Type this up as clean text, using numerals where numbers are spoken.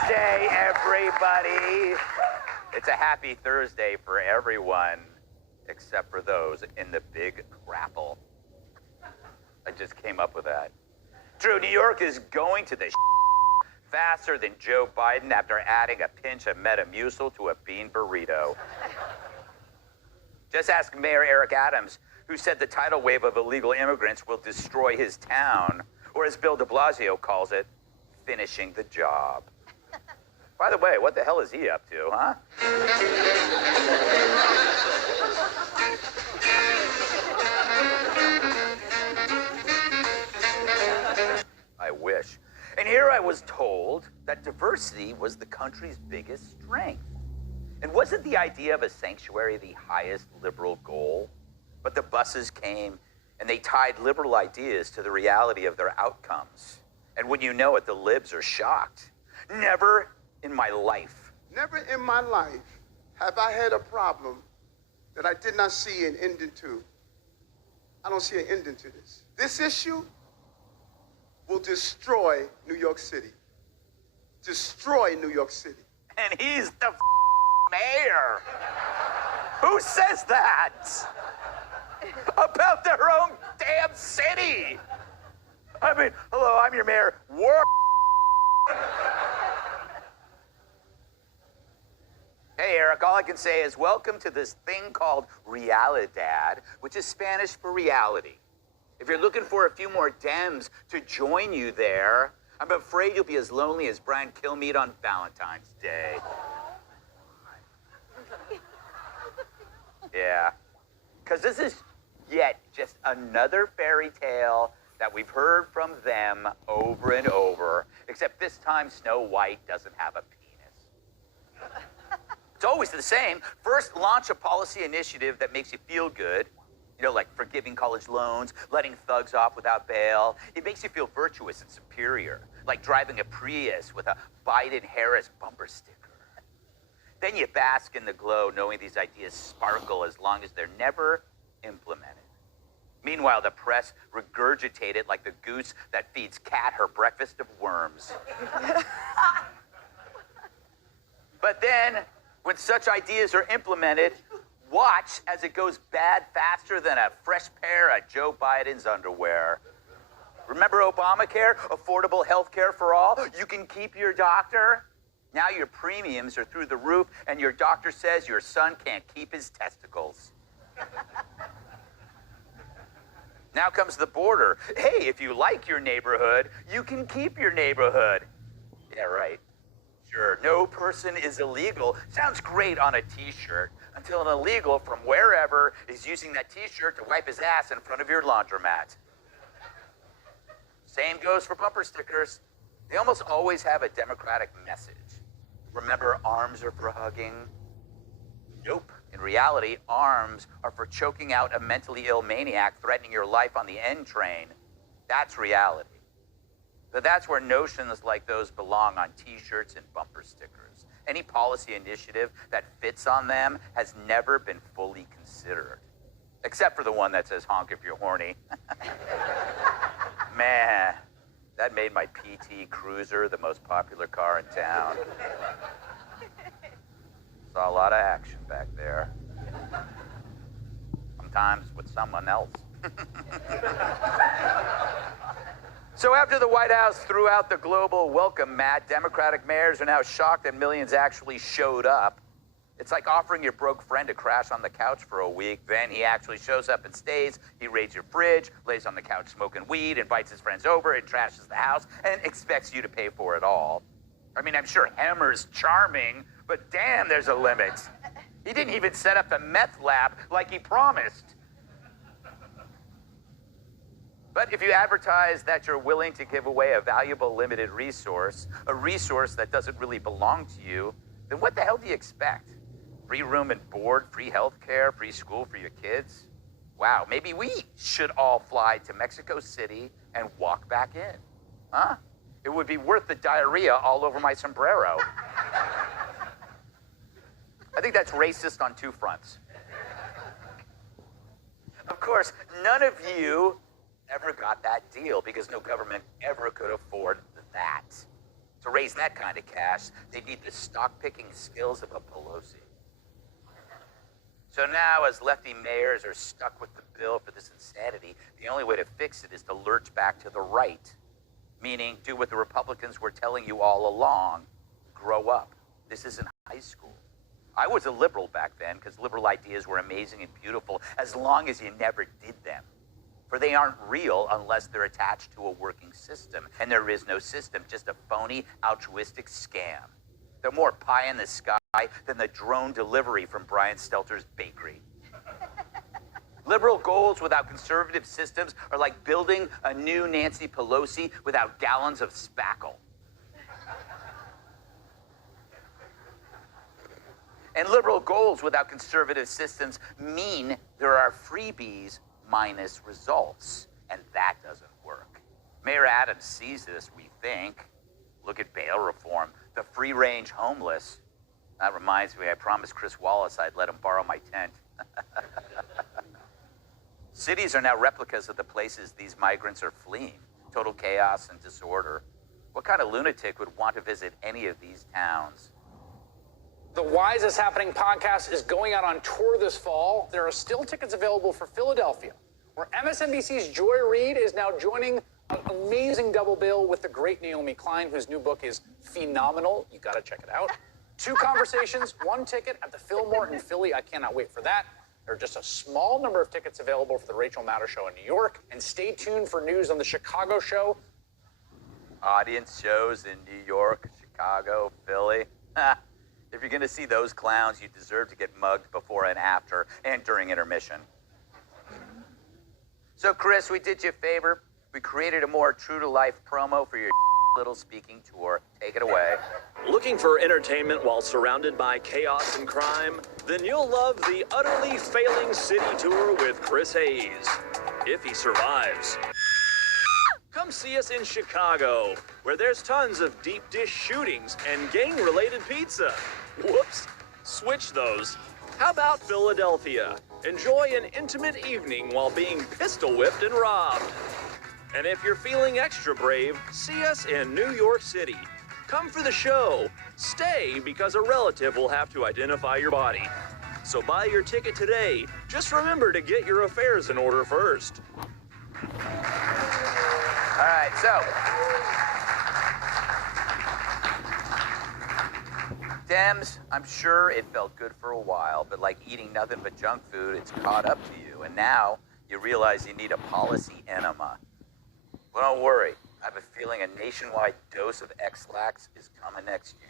Thursday, everybody. It's a happy Thursday for everyone, except for those in the Big Crapple. I just came up with that. True, New York is going to the faster than Joe Biden after adding a pinch of Metamucil to a bean burrito. Just ask Mayor Eric Adams, who said the tidal wave of illegal immigrants will destroy his town, or as Bill de Blasio calls it, finishing the job. By the way, what the hell is he up to, huh? I wish. And here I was told that diversity was the country's biggest strength. And wasn't the idea of a sanctuary the highest liberal goal? But the buses came and they tied liberal ideas to the reality of their outcomes. And when you know it, the libs are shocked. Never in my life. Never in my life have I had a problem that I did not see an ending to. I don't see an ending to this. This issue will destroy New York City. Destroy New York City. And he's the mayor. Who says that? About their own damn city. I mean, hello, I'm your mayor. Hey, Eric, all I can say is welcome to this thing called Realidad, which is Spanish for reality. If you're looking for a few more Dems to join you there, I'm afraid you'll be as lonely as Brian Kilmeade on Valentine's Day. Yeah, because this is yet just another fairy tale that we've heard from them over and over, except this time Snow White doesn't have a penis. It's always the same. First, launch a policy initiative that makes you feel good. You know, like forgiving college loans, letting thugs off without bail. It makes you feel virtuous and superior, like driving a Prius with a Biden-Harris bumper sticker. Then you bask in the glow knowing these ideas sparkle as long as they're never implemented. Meanwhile, the press regurgitate it like the goose that feeds Cat her breakfast of worms. But then, when such ideas are implemented, watch as it goes bad faster than a fresh pair of Joe Biden's underwear. Remember Obamacare? Affordable health care for all? You can keep your doctor? Now your premiums are through the roof and your doctor says your son can't keep his testicles. Now comes the border. Hey, if you like your neighborhood, you can keep your neighborhood. Yeah, right. Sure, no person is illegal. Sounds great on a t-shirt until an illegal from wherever is using that t-shirt to wipe his ass in front of your laundromat. Same goes for bumper stickers. They almost always have a Democratic message. Remember, arms are for hugging? Nope. In reality, arms are for choking out a mentally ill maniac threatening your life on the N train. That's reality. But that's where notions like those belong on t-shirts and bumper stickers. Any policy initiative that fits on them has never been fully considered. Except for the one that says honk if you're horny. Man, that made my PT Cruiser the most popular car in town. Saw a lot of action back there. Sometimes with someone else. So after the White House threw out the global welcome mat, Democratic mayors are now shocked that millions actually showed up. It's like offering your broke friend to crash on the couch for a week. Then he actually shows up and stays. He raids your fridge, lays on the couch smoking weed, invites his friends over, and trashes the house, and expects you to pay for it all. I mean, I'm sure Hemmer's charming, but damn, there's a limit. He didn't even set up the meth lab like he promised. But if you advertise that you're willing to give away a valuable limited resource, a resource that doesn't really belong to you, then what the hell do you expect? Free room and board, free health care, free school for your kids? Wow, maybe we should all fly to Mexico City and walk back in. Huh? It would be worth the diarrhea all over my sombrero. I think that's racist on two fronts. Of course, none of you ever got that deal because no government ever could afford that. To raise that kind of cash, they need the stock-picking skills of a Pelosi. So now, as lefty mayors are stuck with the bill for this insanity, the only way to fix it is to lurch back to the right. Meaning, do what the Republicans were telling you all along. Grow up. This isn't high school. I was a liberal back then because liberal ideas were amazing and beautiful as long as you never did them. For they aren't real unless they're attached to a working system. And there is no system, just a phony, altruistic scam. They're more pie in the sky than the drone delivery from Brian Stelter's bakery. Liberal goals without conservative systems are like building a new Nancy Pelosi without gallons of spackle. And liberal goals without conservative systems mean there are freebies minus results, and that doesn't work. Mayor Adams sees this, we think. Look at bail reform, the free-range homeless. That reminds me, I promised Chris Wallace I'd let him borrow my tent. Cities are now replicas of the places these migrants are fleeing. Total chaos and disorder. What kind of lunatic would want to visit any of these towns? The Why Is This Happening podcast is going out on tour this fall. There are still tickets available for Philadelphia, where MSNBC's Joy Reid is now joining an amazing double bill with the great Naomi Klein, whose new book is phenomenal. You got to check it out. 2 conversations, 1 ticket at the Fillmore in Philly. I cannot wait for that. There are just a small number of tickets available for the Rachel Maddow Show in New York. And stay tuned for news on the Chicago show. Audience shows in New York, Chicago, Philly. If you're going to see those clowns, you deserve to get mugged before and after and during intermission. So, Chris, we did you a favor. We created a more true-to-life promo for your little speaking tour. Take it away. Looking for entertainment while surrounded by chaos and crime? Then you'll love the Utterly Failing City Tour with Chris Hayes, if he survives. Come see us in Chicago, where there's tons of deep dish shootings and gang-related pizza. Whoops, switch those. How about Philadelphia? Enjoy an intimate evening while being pistol whipped and robbed. And if you're feeling extra brave, see us in New York City. Come for the show. Stay because a relative will have to identify your body. So buy your ticket today. Just remember to get your affairs in order first. All right, so Dems, I'm sure it felt good for a while, but like eating nothing but junk food, it's caught up to you, and now you realize you need a policy enema. Well, don't worry. I have a feeling a nationwide dose of X-Lax is coming next year.